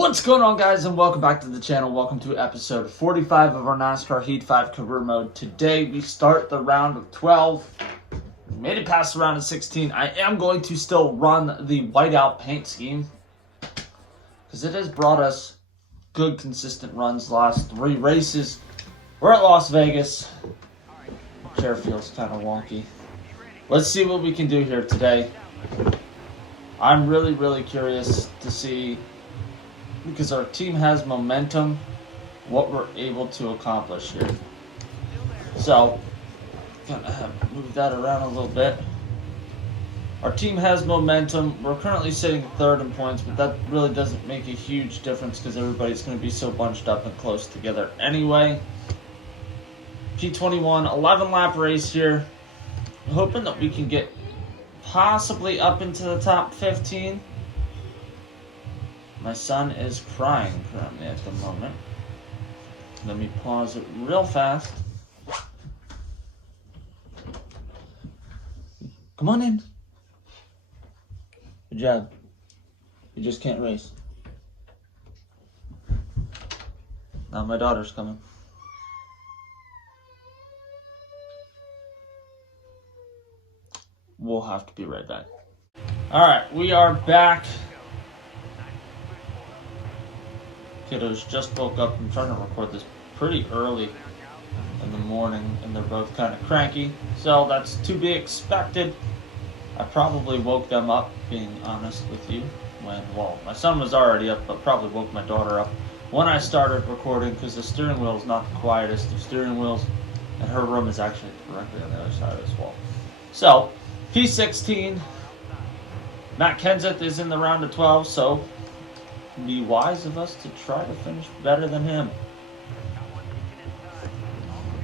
What's going on, guys, and welcome back to the channel. Welcome to episode 45 of our NASCAR Heat 5 career mode. Today we start the round of 12. We made it past the round of 16. I am going to still run the whiteout paint scheme because it has brought us good consistent runs the last 3 races. We're at Las Vegas. Chair feels kind of wonky. Let's see what we can do here today. I'm really curious to see, because our team has momentum, what we're able to accomplish here. So, gonna move that around a little bit. Our team has momentum. We're currently sitting third in points, but that really doesn't make a huge difference because everybody's going to be so bunched up and close together anyway. P21, 11 lap race here. I'm hoping that we can get possibly up into the top 15. My son is crying currently at the moment. Let me pause it real fast. Come on in. Good job. You just can't race. Now my daughter's coming. We'll have to be right back. Alright, we are back. Kiddos just woke up. I'm trying to record this pretty early in the morning, and they're both kind of cranky, so that's to be expected. I probably woke them up, being honest with you, well, my son was already up, but probably woke my daughter up when I started recording, because the steering wheel is not the quietest of steering wheels, and her room is actually directly on the other side of this wall. So, P16, Matt Kenseth is in the round of 12, so be wise of us to try to finish better than him.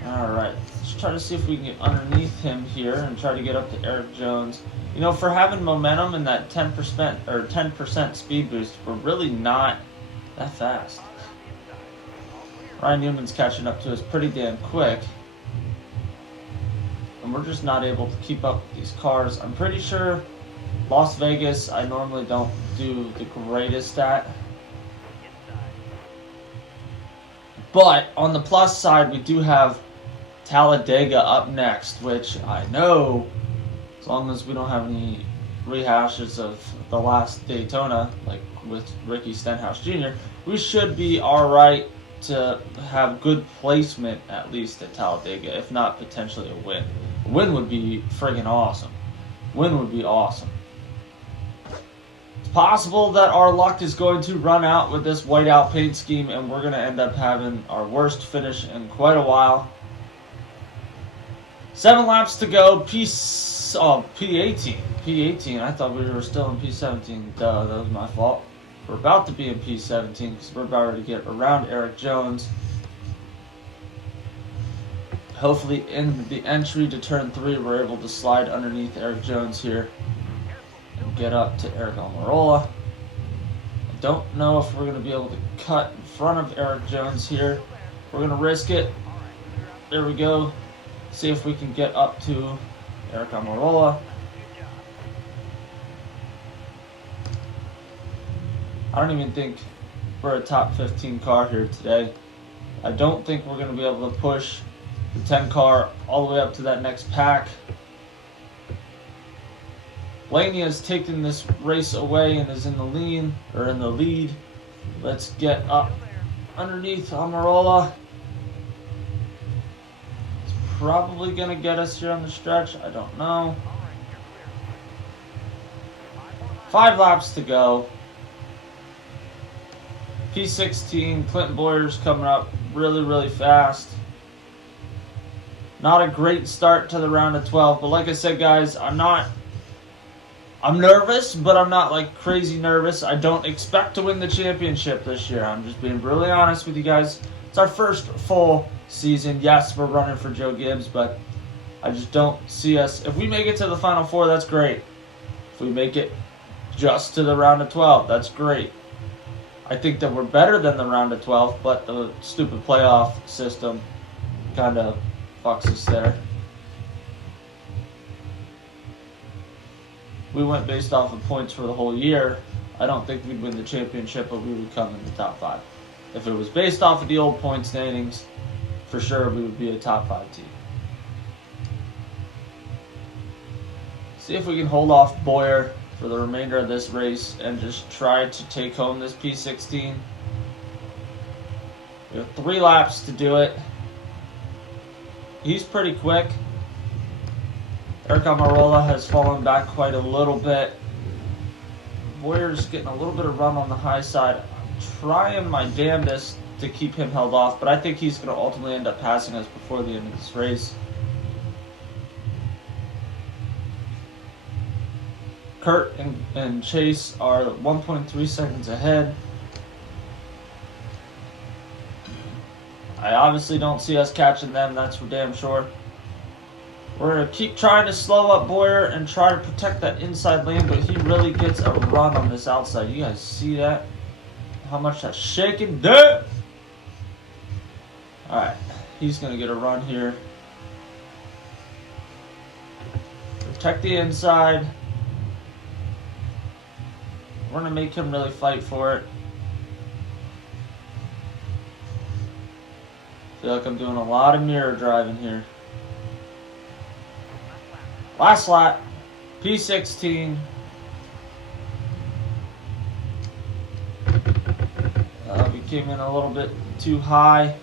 Alright, let's try to see if we can get underneath him here and try to get up to Eric Jones. You know, for having momentum and that 10% speed boost, we're really not that fast. Ryan Newman's catching up to us pretty damn quick, and we're just not able to keep up with these cars. I'm pretty sure Las Vegas, I normally don't do the greatest at. But on the plus side, we do have Talladega up next, which I know, as long as we don't have any rehashes of the last Daytona, like with Ricky Stenhouse Jr., we should be alright to have good placement, at least at Talladega, if not potentially a win. A win would be friggin' awesome. Win would be awesome. It's possible that our luck is going to run out with this whiteout paint scheme, and we're going to end up having our worst finish in quite a while. 7 laps to go. P18. P18. I thought we were still in P17. Duh, that was my fault. We're about to be in P17 because we're about to get around Eric Jones. Hopefully in the entry to turn 3, we're able to slide underneath Eric Jones here and get up to Eric Almirola. I don't know if we're going to be able to cut in front of Eric Jones here. We're going to risk it. There we go. See if we can get up to Eric Almirola. I don't even think we're a top 15 car here today. I don't think we're going to be able to push the 10 car all the way up to that next pack. Blaney has taken this race away and is in the lead. Let's get up underneath Almirola. It's probably going to get us here on the stretch. I don't know. 5 laps to go. P16, Clinton Boyer's coming up really fast. Not a great start to the round of 12, but like I said, guys, I'm nervous, but I'm not like crazy nervous. I don't expect to win the championship this year. I'm just being really honest with you guys. It's our first full season. Yes, we're running for Joe Gibbs, but I just don't see us. If we make it to the Final 4, that's great. If we make it just to the round of 12, that's great. I think that we're better than the round of 12, but the stupid playoff system kind of fucks us there. We went based off of points for the whole year. I don't think we'd win the championship, but we would come in the top 5. If it was based off of the old point standings, for sure we would be a top 5 team. See if we can hold off Boyer for the remainder of this race and just try to take home this P16. We have 3 laps to do it. He's pretty quick. Eric Amarola has fallen back quite a little bit. Boyer's getting a little bit of run on the high side. I'm trying my damnedest to keep him held off, but I think he's going to ultimately end up passing us before the end of this race. Kurt and Chase are 1.3 seconds ahead. I obviously don't see us catching them, that's for damn sure. We're going to keep trying to slow up Boyer and try to protect that inside lane, but he really gets a run on this outside. You guys see that? How much that's shaking? Dude! Alright, he's going to get a run here. Protect the inside. We're going to make him really fight for it. I feel like I'm doing a lot of mirror driving here. Last lap, P16. We came in a little bit too high.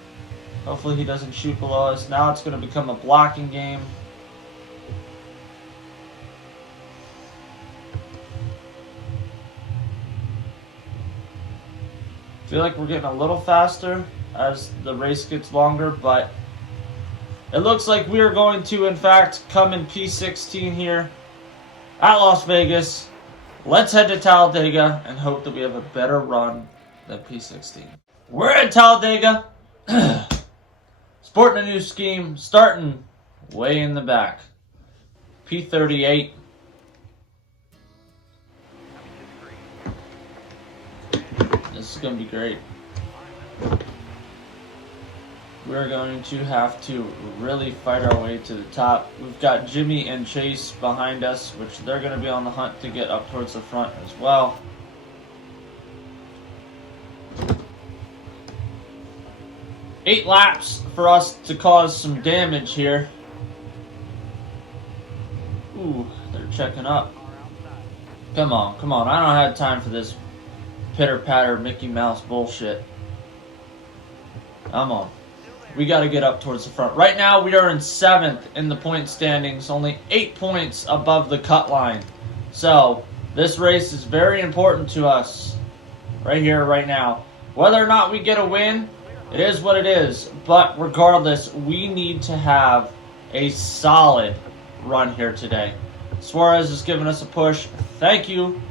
Hopefully he doesn't shoot below us. Now it's going to become a blocking game. I feel like we're getting a little faster as the race gets longer, but it looks like we are going to, in fact, come in P16 here at Las Vegas. Let's head to Talladega and hope that we have a better run than P16. We're at Talladega. Sporting a new scheme, starting way in the back. P38. This is going to be great. We're going to have to really fight our way to the top. We've got Jimmy and Chase behind us, which they're going to be on the hunt to get up towards the front as well. Eight laps for us to cause some damage here. Ooh, they're checking up. Come on, come on. I don't have time for this pitter-patter Mickey Mouse bullshit. Come on. We got to get up towards the front. Right now, we are in 7th in the point standings, only 8 points above the cut line. So, this race is very important to us right here, right now. Whether or not we get a win, it is what it is. But regardless, we need to have a solid run here today. Suarez is giving us a push. Thank you.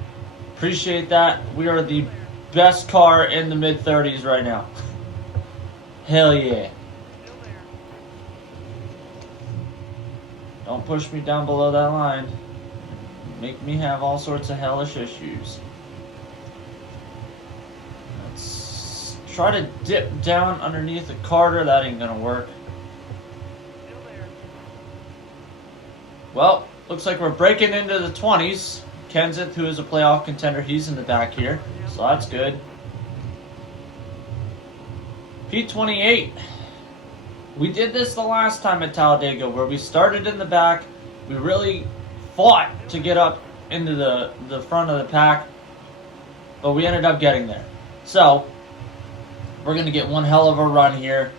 Appreciate that. We are the best car in the mid-30s right now. Hell yeah. Don't push me down below that line. Make me have all sorts of hellish issues. Let's try to dip down underneath the Carter. That ain't gonna work. Well, looks like we're breaking into the 20s. Kenseth, who is a playoff contender, he's in the back here. So that's good. P28. We did this the last time at Talladega, where we started in the back. We really fought to get up into the front of the pack, but we ended up getting there. So, we're going to get one hell of a run here.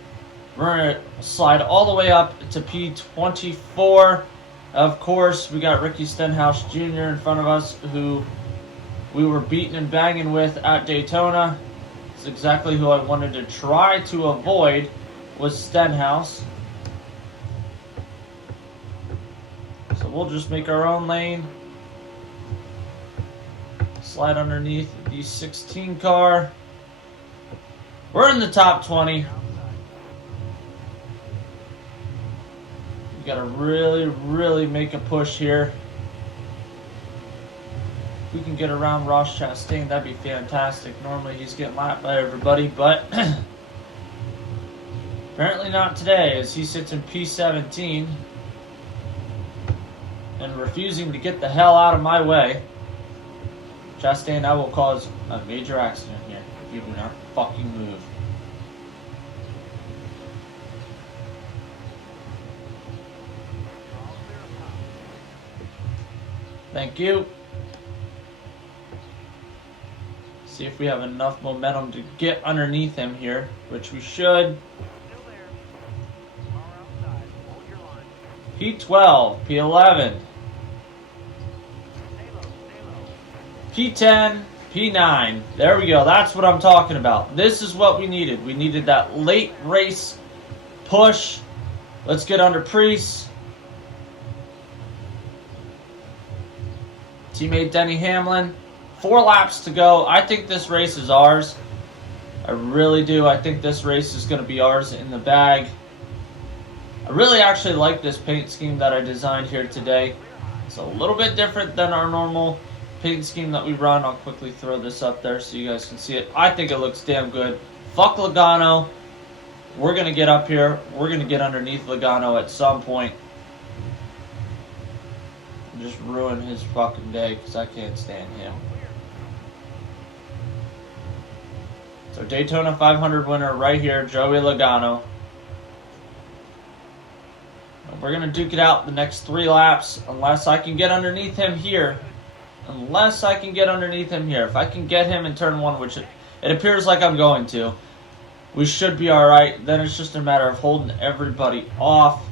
We're going to slide all the way up to P24. Of course, we got Ricky Stenhouse Jr. in front of us, who we were beating and banging with at Daytona. It's exactly who I wanted to try to avoid, was Stenhouse. So we'll just make our own lane. Slide underneath the 16 car. We're in the top 20. We gotta really, really make a push here. If we can get around Ross Chastain, that'd be fantastic. Normally he's getting lapped by everybody, but apparently not today, as he sits in P17 and refusing to get the hell out of my way. Chastain, I will cause a major accident here if you do not fucking move. Thank you. See if we have enough momentum to get underneath him here, which we should. P12, P11, P10, P9. There we go. That's what I'm talking about. This is what we needed. We needed that late race push. Let's get under Priest. Teammate Denny Hamlin. 4 laps to go. I think this race is ours. I really do. I think this race is going to be ours in the bag. I really actually like this paint scheme that I designed here today. It's a little bit different than our normal paint scheme that we run. I'll quickly throw this up there so you guys can see it. I think it looks damn good. Fuck Logano. We're going to get up here. We're going to get underneath Logano at some point. And just ruin his fucking day because I can't stand him. So Daytona 500 winner right here, Joey Logano. We're going to duke it out the next 3 laps unless I can get underneath him here. If I can get him in turn 1, which it appears like I'm going to, we should be alright. Then it's just a matter of holding everybody off.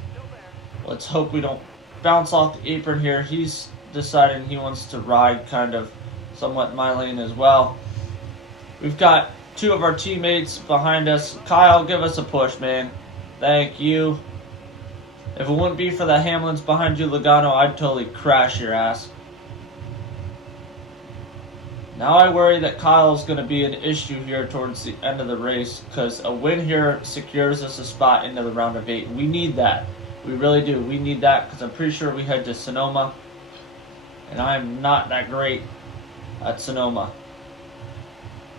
Let's hope we don't bounce off the apron here. He's deciding he wants to ride kind of somewhat in my lane as well. We've got 2 of our teammates behind us. Kyle, give us a push, man. Thank you. If it wouldn't be for the Hamlins behind you, Logano, I'd totally crash your ass. Now I worry that Kyle's going to be an issue here towards the end of the race because a win here secures us a spot into the round of 8. We need that. We really do. We need that because I'm pretty sure we head to Sonoma. And I am not that great at Sonoma.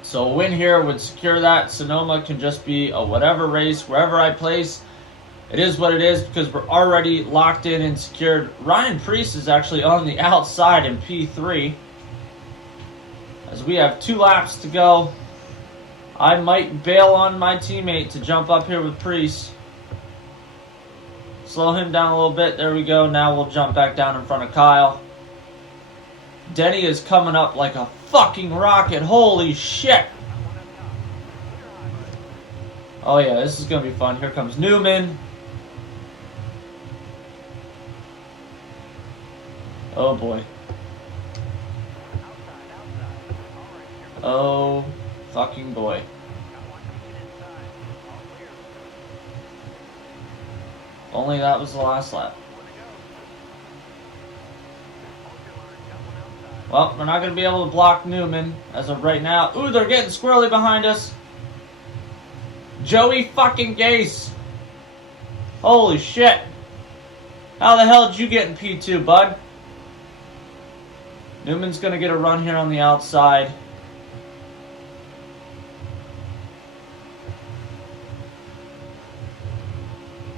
So a win here would secure that. Sonoma can just be a whatever race, wherever I place. It is what it is because we're already locked in and secured. Ryan Preece is actually on the outside in P3. As we have 2 laps to go. I might bail on my teammate to jump up here with Preece. Slow him down a little bit. There we go. Now we'll jump back down in front of Kyle. Denny is coming up like a fucking rocket. Holy shit. Oh yeah, this is going to be fun. Here comes Newman. Oh boy. Oh fucking boy. Only that was the last lap. Well, we're not going to be able to block Newman as of right now. Ooh, they're getting squirrely behind us. Joey fucking Gase. Holy shit. How the hell did you get in P2, bud? Newman's going to get a run here on the outside.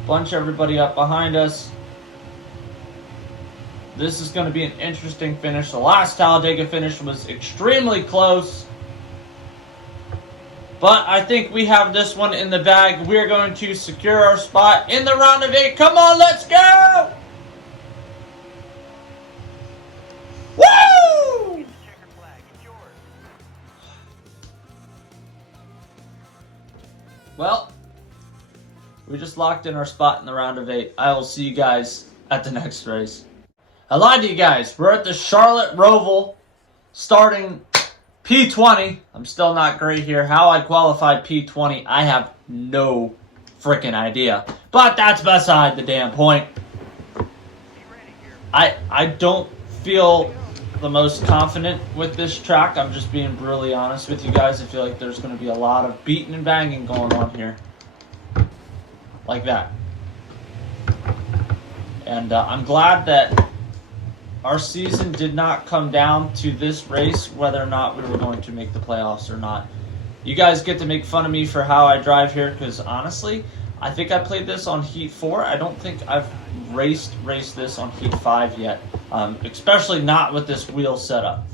Bunch everybody up behind us. This is going to be an interesting finish. The last Talladega finish was extremely close. But I think we have this one in the bag. We're going to secure our spot in the round of 8. Come on, let's go! Woo! Well, we just locked in our spot in the round of 8. I will see you guys at the next race. I lied to you guys. We're at the Charlotte Roval, starting P20. I'm still not great here. How I qualified P20, I have no freaking idea. But that's beside the damn point. I don't feel the most confident with this track. I'm just being brutally honest with you guys. I feel like there's going to be a lot of beating and banging going on here. Like that. And I'm glad that our season did not come down to this race, whether or not we were going to make the playoffs or not. You guys get to make fun of me for how I drive here, because honestly, I think I played this on Heat 4. I don't think I've raced this on Heat 5 yet, especially not with this wheel setup.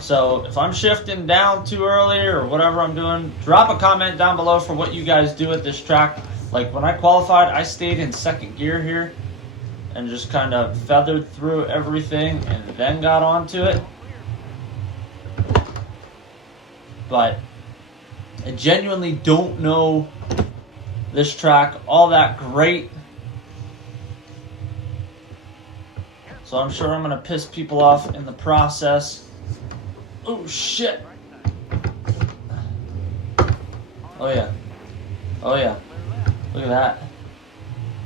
So if I'm shifting down too early or whatever I'm doing, drop a comment down below for what you guys do at this track. Like when I qualified, I stayed in second gear here and just kind of feathered through everything and then got onto it. But I genuinely don't know this track all that great. So I'm sure I'm going to piss people off in the process. Oh, shit. Oh, yeah. Oh, yeah. Look at that.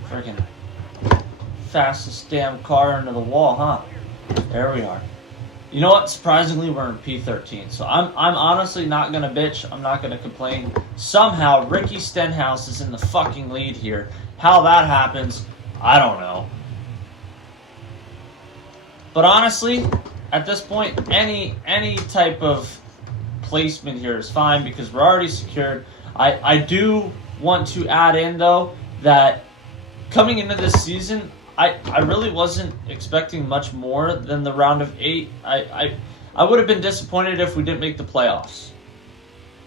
Freaking fastest damn car into the wall, huh? There we are. You know what? Surprisingly, we're in P13. So I'm honestly not going to bitch. I'm not going to complain. Somehow, Ricky Stenhouse is in the fucking lead here. How that happens, I don't know. But honestly, at this point, any type of placement here is fine because we're already secured. I do want to add in, though, that coming into this season, I really wasn't expecting much more than the round of 8. I would have been disappointed if we didn't make the playoffs.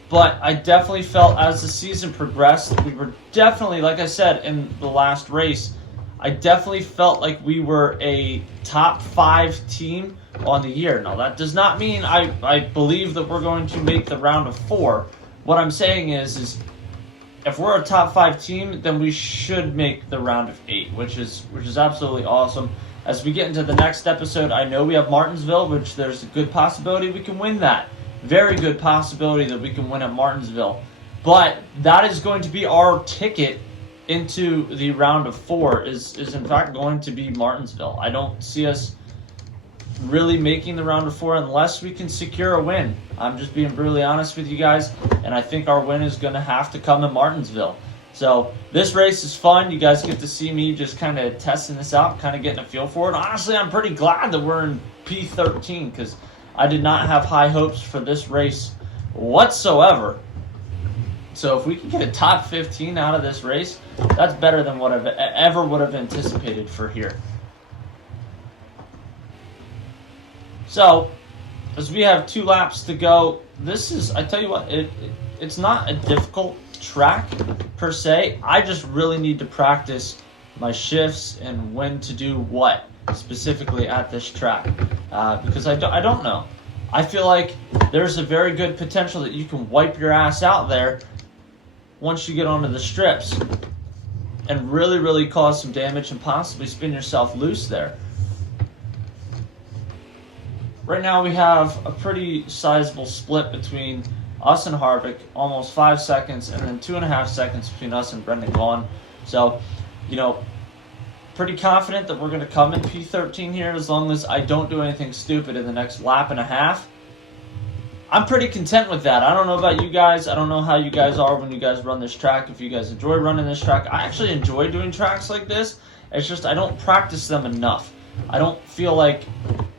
But I definitely felt as the season progressed, we were definitely, like I said in the last race, I definitely felt like we were a top 5 team on the year. Now, that does not mean I believe that we're going to make the round of 4. What I'm saying is if we're a top 5 team, then we should make the round of 8, which is absolutely awesome. As we get into the next episode, I know we have Martinsville, which there's a good possibility we can win that. Very good possibility that we can win at Martinsville. But that is going to be our ticket into the round of 4 is in fact going to be Martinsville. I don't see us really making the round of 4 unless we can secure a win. I'm just being brutally honest with you guys, and I think our win is going to have to come in Martinsville. So this race is fun. You guys get to see me just kind of testing this out, kind of getting a feel for it. Honestly, I'm pretty glad that we're in P13 because I did not have high hopes for this race whatsoever. So if we can get a top 15 out of this race, that's better than what I ever would have anticipated for here. So, as we have 2 laps to go, this is, I tell you what, it's not a difficult track per se. I just really need to practice my shifts and when to do what specifically at this track because I don't know. I feel like there's a very good potential that you can wipe your ass out there once you get onto the strips and really cause some damage and possibly spin yourself loose there. Right now we have a pretty sizable split between us and Harvick, almost 5 seconds, and then 2.5 seconds between us and Brendan Gaughan. So, you know, pretty confident that we're going to come in P13 here as long as I don't do anything stupid in the next lap and a half. I'm pretty content with that. I don't know about you guys. I don't know how you guys are when you guys run this track, if you guys enjoy running this track. I actually enjoy doing tracks like this. It's just I don't practice them enough. I don't feel like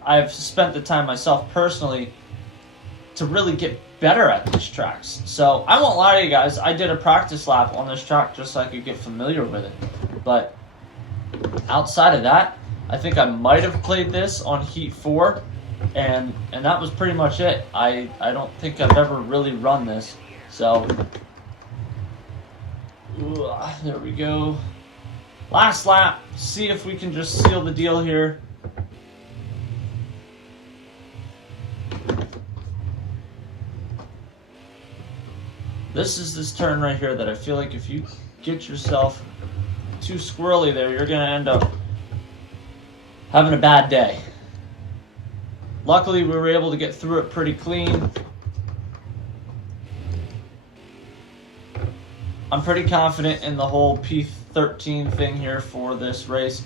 I've spent the time myself personally to really get better at these tracks. So I won't lie to you guys. I did a practice lap on this track just so I could get familiar with it. But outside of that, I think I might have played this on Heat 4. And that was pretty much it. I don't think I've ever really run this. So, there we go. Last lap. See if we can just seal the deal here. This is this turn right here that I feel like if you get yourself too squirrely there, you're going to end up having a bad day. Luckily, we were able to get through it pretty clean. I'm pretty confident in the whole P13 thing here for this race.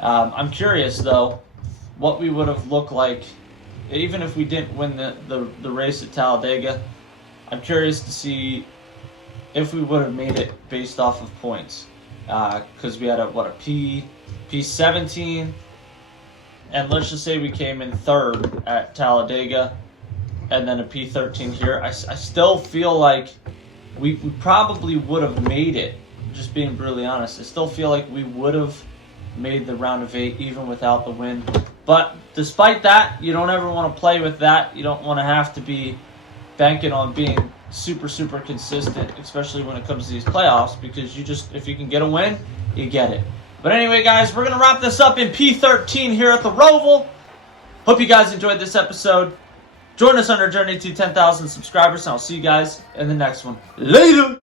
I'm curious, though, what we would have looked like, even if we didn't win the race at Talladega. I'm curious to see if we would have made it based off of points. Because we had a P17. And let's just say we came in 3rd at Talladega and then a P13 here. I still feel like we probably would have made it, just being brutally honest. I still feel like we would have made the round of 8 even without the win. But despite that, you don't ever want to play with that. You don't want to have to be banking on being super, super consistent, especially when it comes to these playoffs, because if you can get a win, you get it. But anyway, guys, we're going to wrap this up in P13 here at the Roval. Hope you guys enjoyed this episode. Join us on our journey to 10,000 subscribers, and I'll see you guys in the next one. Later!